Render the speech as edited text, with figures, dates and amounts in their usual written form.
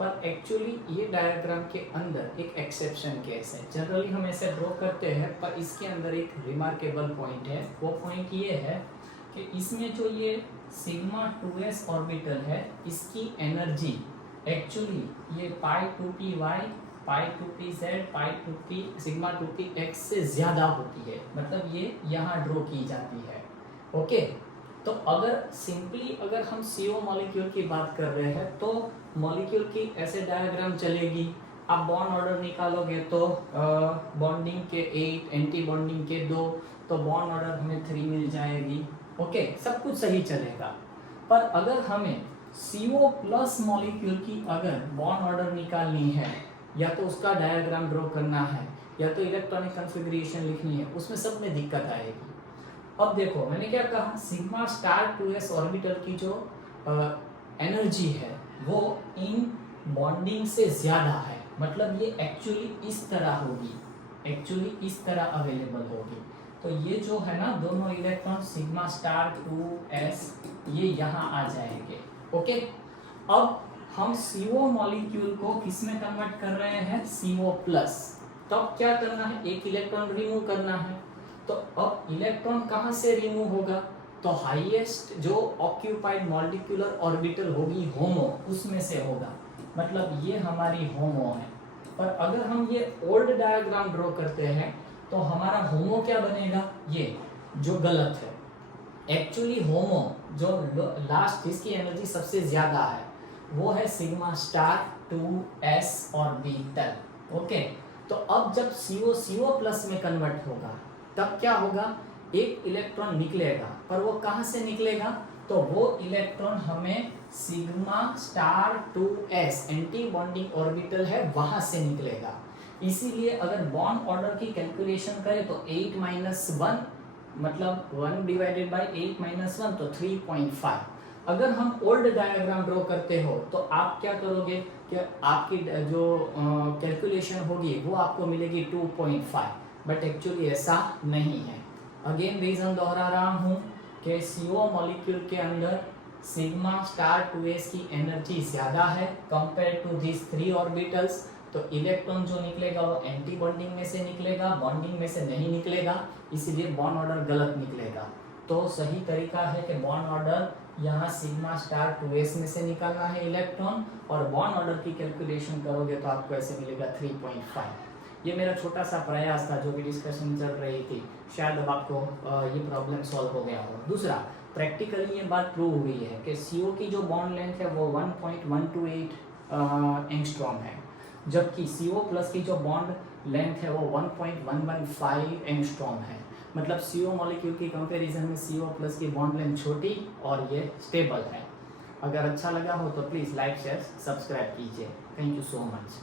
पर एक्चुअली ये डायग्राम के अंदर एक एक्सेप्शन केस है। जनरली हम ऐसे ड्रॉ करते हैं, पर इसके अंदर एक रिमार्केबल पॉइंट है। वो पॉइंट ये है कि इसमें जो ये सिग्मा 2s ऑर्बिटल है, इसकी एनर्जी एक्चुअली ये पाई 2p y, पाई 2p z, पाई 2p सिग्मा 2p x से ज़्यादा होती है। मतलब ये यहाँ ड्रॉ की जाती है। ओके, तो अगर सिंपली अगर हम CO मॉलिक्यूल की बात कर रहे हैं तो मॉलिक्यूल की ऐसे डायग्राम चलेगी। आप बॉन्ड ऑर्डर निकालोगे तो बॉन्डिंग के 8, एंटी बॉन्डिंग के 2, तो बॉन्ड ऑर्डर हमें 3 मिल जाएगी। ओके, सब कुछ सही चलेगा। पर अगर हमें CO प्लस मॉलिक्यूल की अगर बॉन्ड ऑर्डर निकालनी है, या तो उसका डायग्राम ड्रॉ करना है, या तो इलेक्ट्रॉनिक कॉन्फ़िगरेशन लिखनी है, उसमें सब में दिक्कत आएगी। अब देखो मैंने क्या कहा, सिग्मा स्टार 2s ऑर्बिटल की जो एनर्जी है वो इन बॉन्डिंग से ज़्यादा है। मतलब ये एक्चुअली इस तरह होगी, एक्चुअली इस तरह अवेलेबल होगी। तो ये जो है ना दोनों इलेक्ट्रॉन सिग्मा स्टार 2s ये यहाँ आ जाएंगे। ओके, अब हम CO मॉलिक्यूल को किस में कन्वर्ट कर रहे हैं, CO प्लस। तब क्या करना है, एक इलेक्ट्रॉन रिमूव करना है। तो अब इलेक्ट्रॉन कहाँ से रिमूव होगा, तो हाईएस्ट जो ऑक्यूपाइड मॉलिक्यूलर ऑर्बिटल होगी होमो, उसमें से होगा। मतलब ये हमारी होमो है। पर अगर हम ये ओल्ड डायग्राम ड्रॉ करते हैं तो हमारा होमो क्या बनेगा, ये जो गलत है। एक्चुअली होमो जो लास्ट जिसकी एनर्जी सबसे ज़्यादा है वो है sigma star 2s orbital. Okay, तो अब जब CO प्लस में कन्वर्ट होगा तब क्या होगा, एक इलेक्ट्रॉन निकलेगा। पर वो कहाँ से निकलेगा, तो वो इलेक्ट्रॉन हमें sigma star 2s anti bonding orbital है वहां से निकलेगा। इसीलिए अगर बॉन्ड ऑर्डर की कैलकुलेशन करें तो 8 - 1 मतलब 1 डिवाइडेड बाई 8 - 1 तो 3.5। अगर हम ओल्ड डायग्राम ड्रॉ करते हो तो आप क्या करोगे कि आपकी जो कैलकुलेशन होगी वो आपको मिलेगी 2.5, बट एक्चुअली ऐसा नहीं है। अगेन रीज़न दोहरा रहा हूँ कि CO मॉलिक्यूल के अंदर सिग्मा स्टार 2s की एनर्जी ज़्यादा है कंपेयर टू दिस 3 ऑर्बिटल्स। तो इलेक्ट्रॉन जो निकलेगा वो एंटी बॉन्डिंग में से निकलेगा, बॉन्डिंग में से नहीं निकलेगा, इसीलिए बॉन्ड ऑर्डर गलत निकलेगा। तो सही तरीका है कि बॉन्ड ऑर्डर यहाँ सिग्मा स्टार 2s में से निकालना है इलेक्ट्रॉन, और बॉन्ड ऑर्डर की कैलकुलेशन करोगे तो आपको ऐसे मिलेगा 3.5। ये मेरा छोटा सा प्रयास था जो भी डिस्कशन चल रही थी, शायद अब आपको ये प्रॉब्लम सॉल्व हो गया हो। दूसरा, प्रैक्टिकली ये बात प्रूव हुई है कि CO की जो बॉन्ड लेंथ है वो 1.128 एंगस्ट्रॉम है, जबकि CO प्लस की जो बॉन्ड लेंथ है वो 1.115 एंगस्ट्रॉम है। मतलब CO मॉलिक्यूल की कंपैरिजन में CO प्लस की बॉन्ड लेंथ छोटी और ये स्टेबल है। अगर अच्छा लगा हो तो प्लीज़ लाइक, शेयर, सब्सक्राइब कीजिए। Thank you so much.